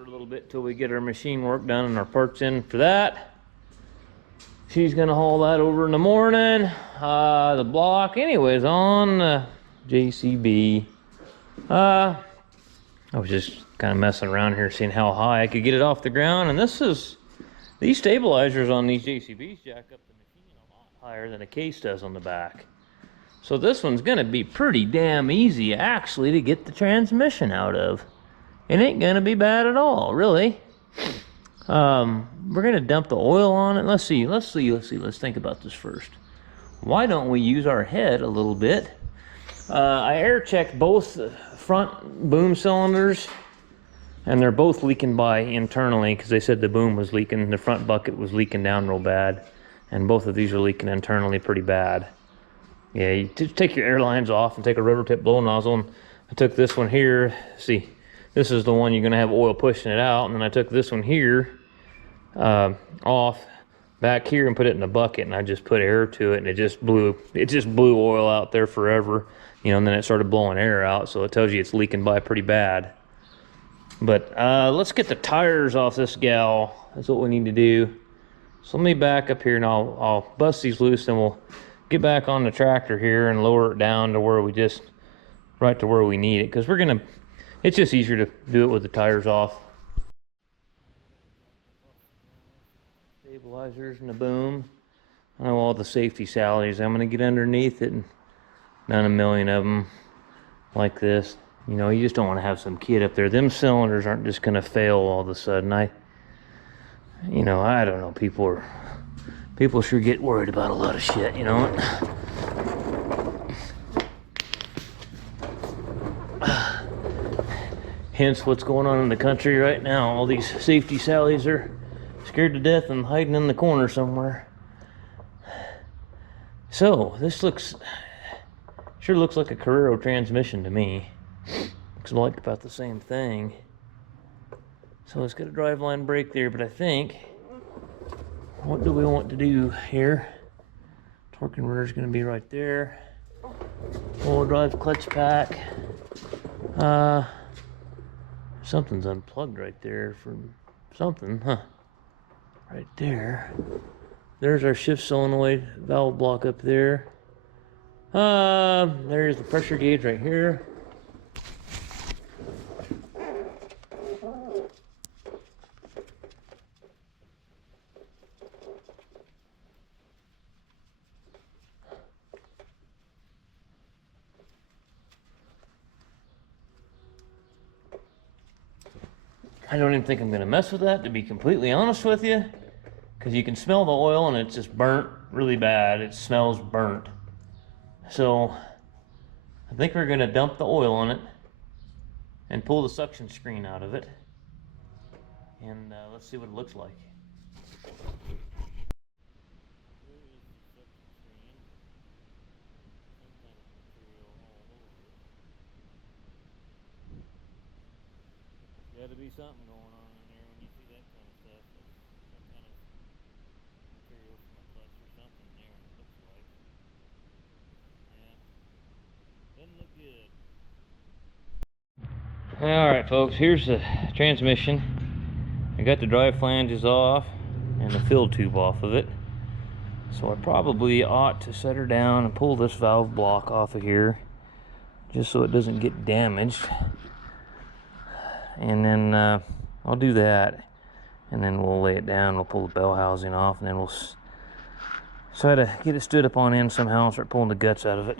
for a little bit till we get our machine work done and our parts in for that. She's gonna haul that over in the morning. The block, anyways, on JCB. I was just kind of messing around here, seeing how high I could get it off the ground, and these stabilizers on these JCBs jack up the machine a lot higher than a case does on the back. So this one's gonna be pretty damn easy actually to get the transmission out of. It ain't gonna be bad at all, really. We're gonna dump the oil on it. Let's think about this first. Why don't we use our head a little bit? I air checked both front boom cylinders, and they're both leaking by internally because they said the boom was leaking, the front bucket was leaking down real bad, and both of these are leaking internally pretty bad. Yeah, you just take your air lines off and take a rubber tip blow nozzle, and I took this one here. See, this is the one you're gonna have oil pushing it out, and then I took this one here off back here and put it in a bucket, and I just put air to it, and it just blew oil out there forever, you know, and then it started blowing air out, so it tells you it's leaking by pretty bad. But let's get the tires off this gal. That's what we need to do. So let me back up here, and I'll bust these loose, and we'll get back on the tractor here and lower it down to where right to where we need it, because it's just easier to do it with the tires off. Stabilizers and the boom. I know all the safety salaries. I'm gonna get underneath it and done a million of them like this. You know, you just don't want to have some kid up there. Them cylinders aren't just gonna fail all of a sudden. I don't know. People sure get worried about a lot of shit, you know. Hence what's going on in the country right now. All these safety sallies are scared to death and hiding in the corner somewhere. So this sure looks like a Carrero transmission to me. Looks like about the same thing. So it's got a driveline brake there, but I think, what do we want to do here? Torque converter is going to be right there. Full drive clutch pack. Something's unplugged right there from something, huh? Right there. There's our shift solenoid valve block up there. There's the pressure gauge right here. I don't even think I'm gonna mess with that, to be completely honest with you, because you can smell the oil and it's just burnt really bad. It smells burnt. So I think we're gonna dump the oil on it and pull the suction screen out of it, and let's see what it looks like. Got to be something going on in there when you see that kind of stuff. Some kind of material from a clutch or something there, it looks like. Yeah, doesn't look good. Alright folks, here's the transmission. I got the drive flanges off and the fill tube off of it. So I probably ought to set her down and pull this valve block off of here, just so it doesn't get damaged. And then I'll do that, and then we'll lay it down. We'll pull the bell housing off, and then we'll try to get it stood up on end somehow and start pulling the guts out of it.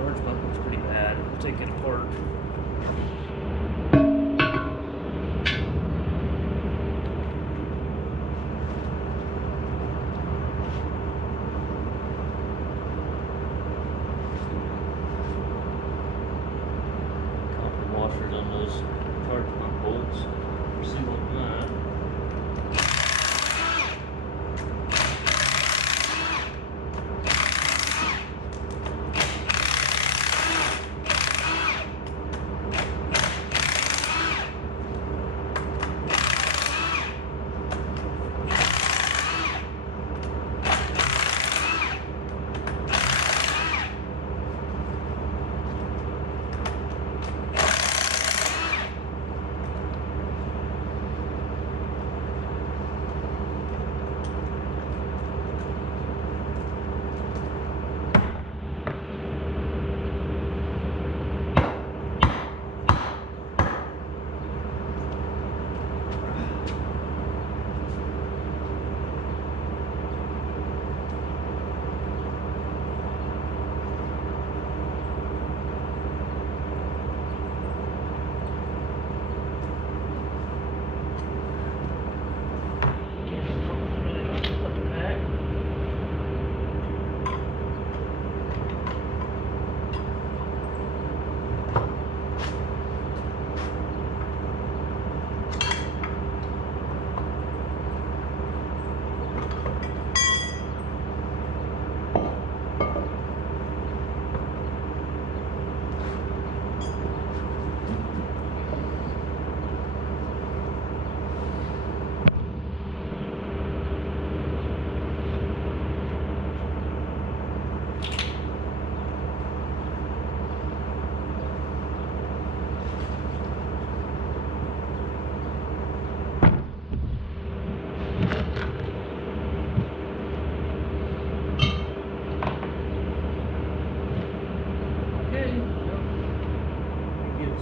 charge pump looks pretty bad. We'll take it apart. Copper washers on those charge pump bolts. See what that.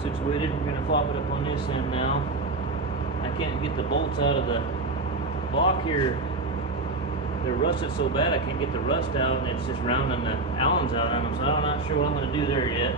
Situated. We're going to flop it up on this end now. I can't get the bolts out of the block here. They're rusted so bad I can't get the rust out, and it's just rounding the Allens out on them, so I'm not sure what I'm going to do there yet.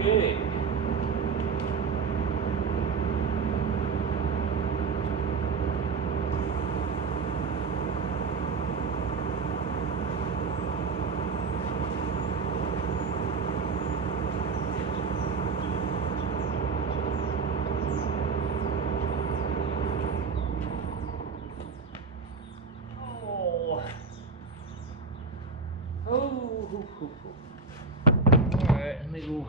Okay. Alright, let me go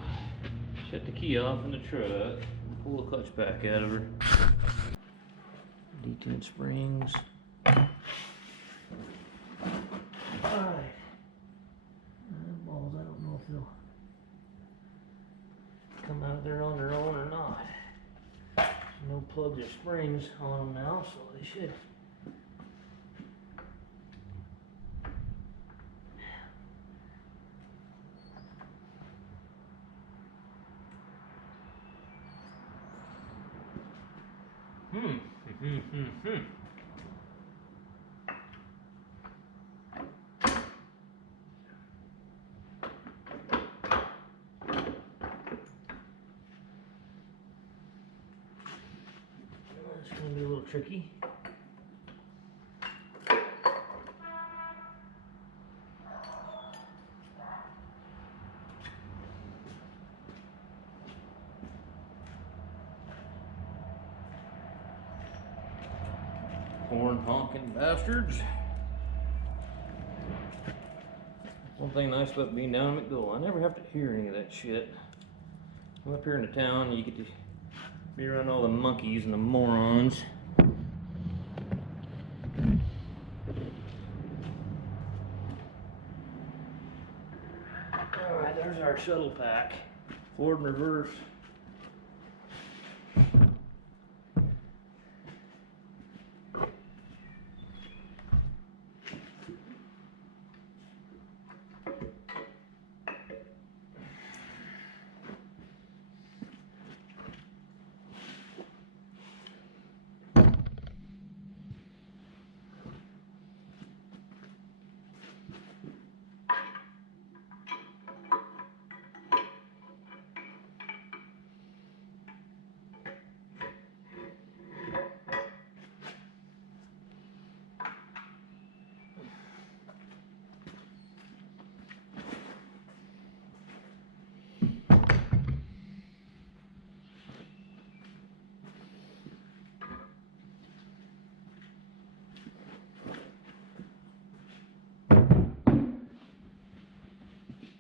shut the key off in the truck, pull the clutch back out of her. D10 springs. Alright. Balls, I don't know if they'll come out of there on their own or not. There's no plugs or springs on them now, so they should. It's gonna be a little tricky. Horn honking bastards. One thing nice about being down in McDowell, I never have to hear any of that shit. I'm up here in the town, you get to be around all the monkeys and the morons. Alright, there's our shuttle pack. Forward and reverse.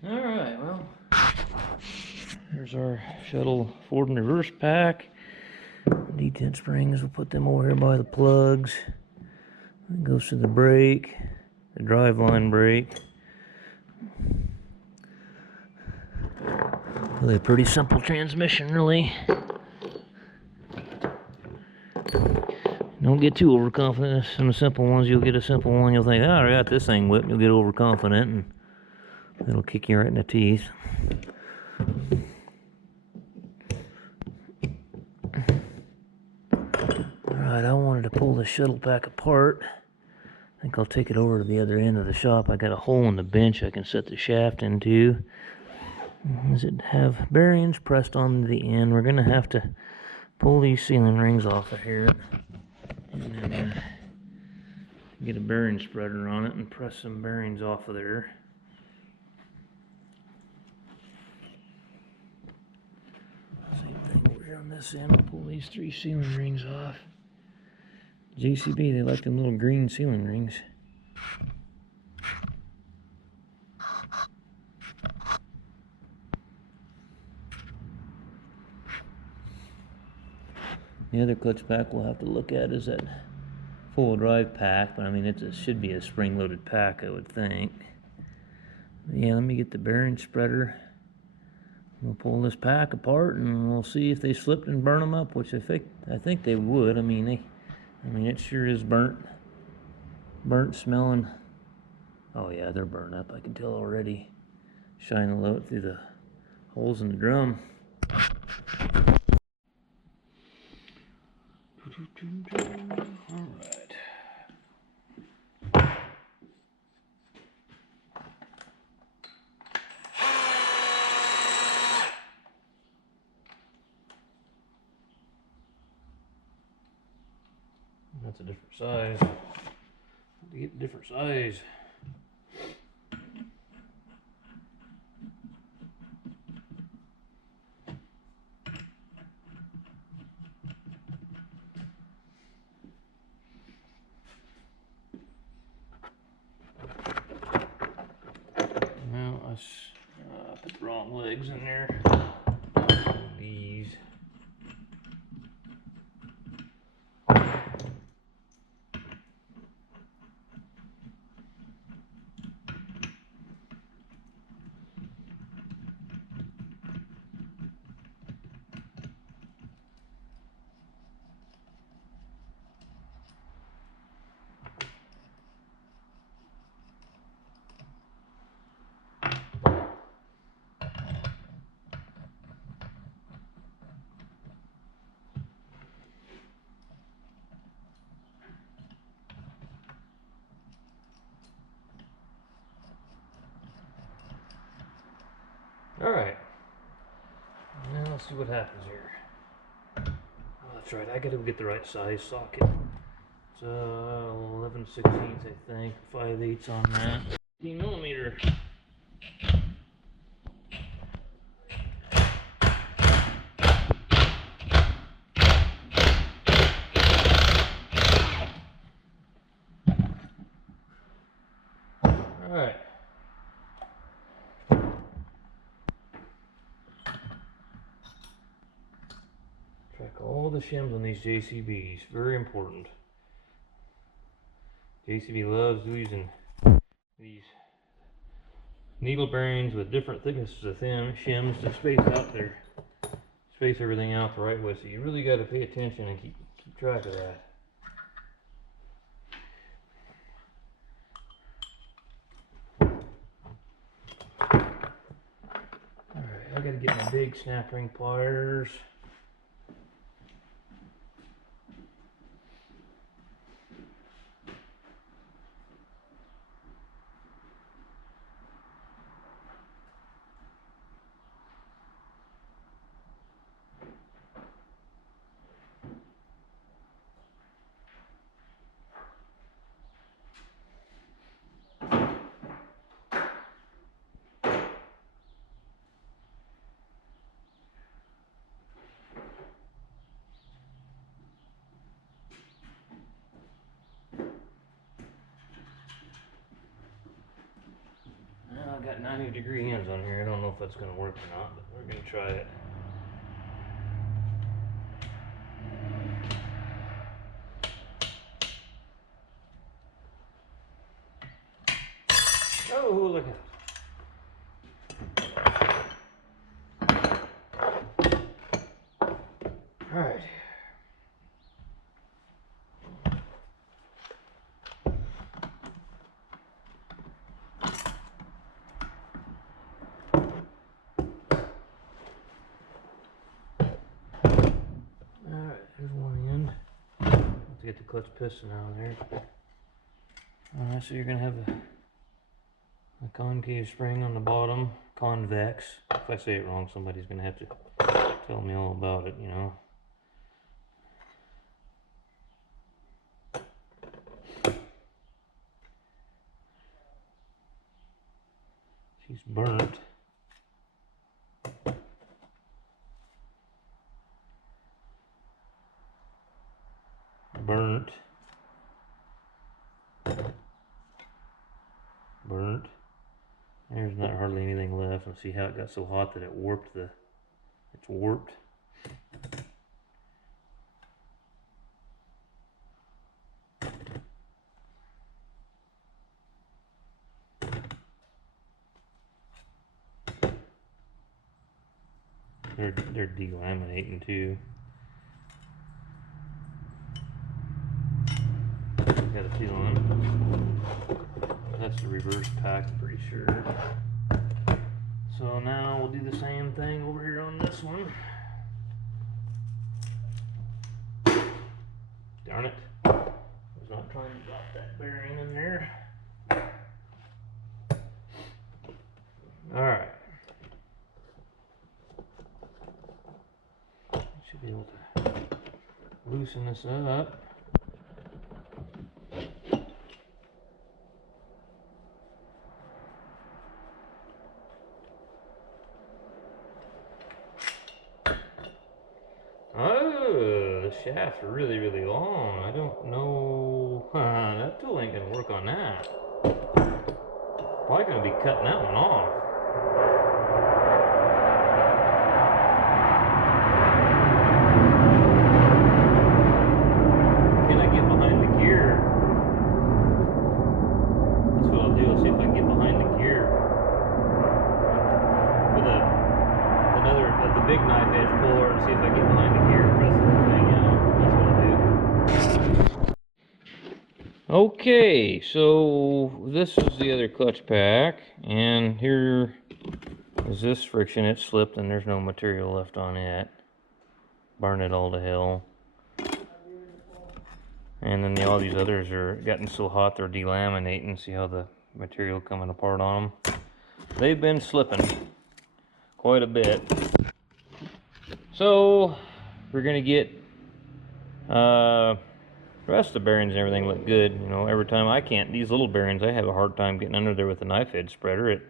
Alright, well, there's our shuttle forward and reverse pack. Detent springs, we'll put them over here by the plugs. It goes to the brake, the driveline brake. Really a pretty simple transmission, really. Don't get too overconfident. Some of the simple ones, you'll get a simple one, you'll think, oh, I got this thing whipped, you'll get overconfident, and it'll kick you right in the teeth. Alright, I wanted to pull the shuttle back apart. I think I'll take it over to the other end of the shop. I got a hole in the bench I can set the shaft into. Does it have bearings pressed onto the end? We're going to have to pull these sealing rings off of here. And then get a bearing spreader on it and press some bearings off of there. Same thing over here on this end. We'll pull these 3 sealing rings off. JCB, they like them little green sealing rings. The other clutch pack we'll have to look at is that full drive pack, but I mean it should be a spring-loaded pack, I would think. Yeah, let me get the bearing spreader. We'll pull this pack apart and we'll see if they slipped and burn them up, which I think they would. I mean it sure is burnt smelling. Oh yeah, they're burnt up. I can tell already. Shine the light through the holes in the drum. All right. That's a different size. To get a different size. Well, I put the wrong legs in there. These. Alright. Now let's see what happens here. Oh, that's right, I gotta get the right size socket. It's 11/16, I think. 5/8 on that. 15mm. Alright. Track all the shims on these JCBs. Very important. JCB loves using these needle bearings with different thicknesses of thin shims to space everything out the right way. So you really got to pay attention and keep track of that. Alright, I gotta get my big snap ring pliers. I got 90-degree ends on here. I don't know if that's going to work or not, but we're going to try it. Oh, look at it. All right. Here's one end. Let's get the clutch piston out of there. Alright, so you're going to have a concave spring on the bottom, convex. If I say it wrong, somebody's going to have to tell me all about it, you know. She's burnt. Burnt. Burnt. There's not hardly anything left. And see how it got so hot that it warped the. It's warped. They're delaminating too. Got a feeling that's the reverse pack, I'm pretty sure. So now we'll do the same thing over here on this one. Darn it. I was not trying to drop that bearing in there. Alright. Should be able to loosen this up. Oh, the shafts are really, really long. I don't know. That tool ain't gonna work on that. Probably gonna be cutting that one off. Can I get behind the gear? That's what I'll do. I'll see if I can get behind the gear with another of the big knife edge puller and see if I get behind the gear and press the thing out. That's what I'll do. Okay, so this is the other clutch pack, and here is this friction. It slipped and there's no material left on it. Burn it all to hell. And then all these others are getting so hot they're delaminating. See how the material coming apart on them? They've been slipping. quite a bit. So we're gonna get the rest of the bearings and everything look good. You know, every time these little bearings, I have a hard time getting under there with the knife edge spreader. It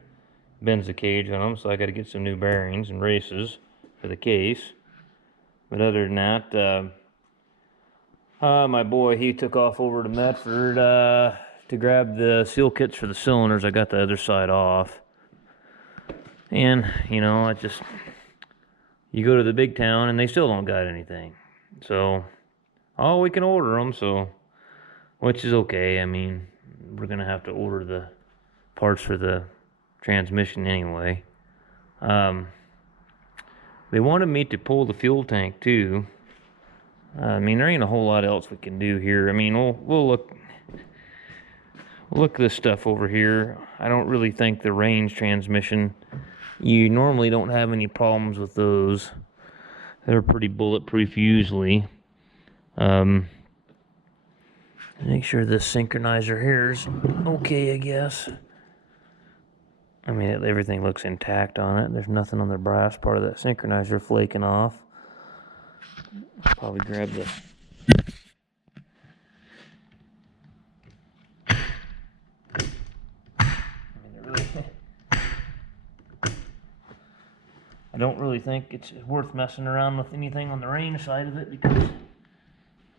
bends the cage on them, so I got to get some new bearings and races for the case. But other than that, my boy, he took off over to Medford to grab the seal kits for the cylinders. I got the other side off. And, you know, you go to the big town and they still don't got anything. So, we can order them, so, which is okay. I mean, we're going to have to order the parts for the transmission anyway. They wanted me to pull the fuel tank too. I mean, there ain't a whole lot else we can do here. I mean, we'll look at this stuff over here. I don't really think the range transmission, you normally don't have any problems with those. They're pretty bulletproof usually. Make sure this synchronizer here is okay, I guess. I mean, everything looks intact on it. There's nothing on the brass part of that synchronizer flaking off. Probably grab the... I don't really think it's worth messing around with anything on the range side of it, because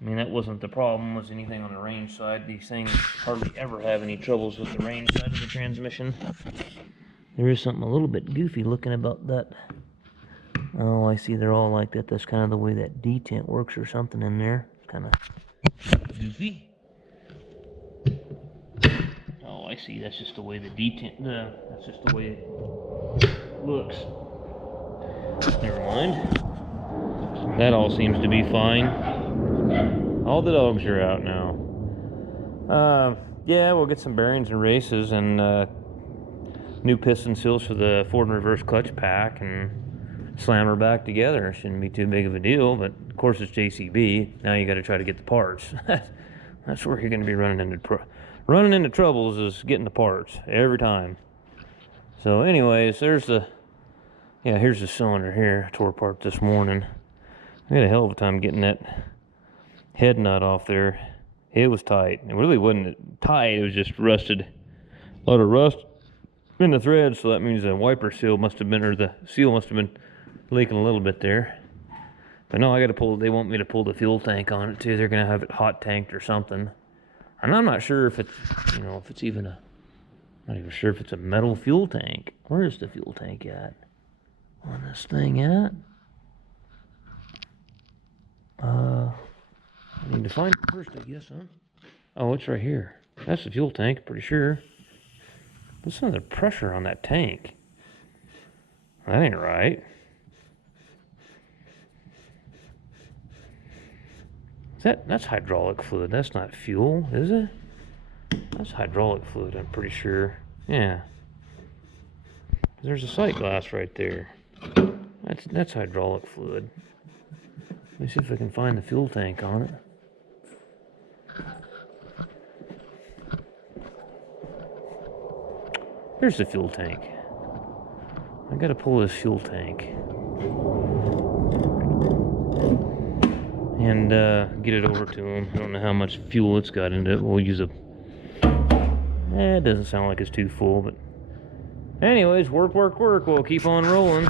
I mean, that wasn't the problem, was anything on the range side. These things hardly ever have any troubles with the range side of the transmission. There is something a little bit goofy looking about that. Oh, I see, they're all like that. That's kind of the way that detent works or something in there. It's kind of goofy. Oh, I see, that's just the way the detent, that's just the way it looks. Never mind. That all seems to be fine. All the dogs are out now. Yeah, we'll get some bearings and races and new piston seals for the forward and reverse clutch pack and slam her back together. Shouldn't be too big of a deal, but of course it's JCB. Now you got to try to get the parts. That's where you're going to be running into troubles, is getting the parts every time. So anyways, here's the cylinder here. I tore apart this morning. I had a hell of a time getting that head nut off there. It was tight. It really wasn't tight, it was just rusted. A lot of rust in the thread, so that means the wiper seal must have been, or the seal must have been leaking a little bit there. But no, I gotta pull, they want me to pull the fuel tank on it too. They're gonna have it hot tanked or something. And I'm not sure if it's, you know, if it's even a, I'm not even sure if it's a metal fuel tank. Where is the fuel tank at? On this thing at? I need to find it first, I guess, huh? Oh, it's right here. That's the fuel tank, pretty sure. Listen to the pressure on that tank. That ain't right. That's hydraulic fluid. That's not fuel, is it? That's hydraulic fluid, I'm pretty sure. Yeah. There's a sight glass right there. That's hydraulic fluid. Let me see if I can find the fuel tank on it. Here's the fuel tank. I gotta pull this fuel tank and get it over to him. I don't know how much fuel it's got in it. We'll use a... it doesn't sound like it's too full, but anyways, work. We'll keep on rolling.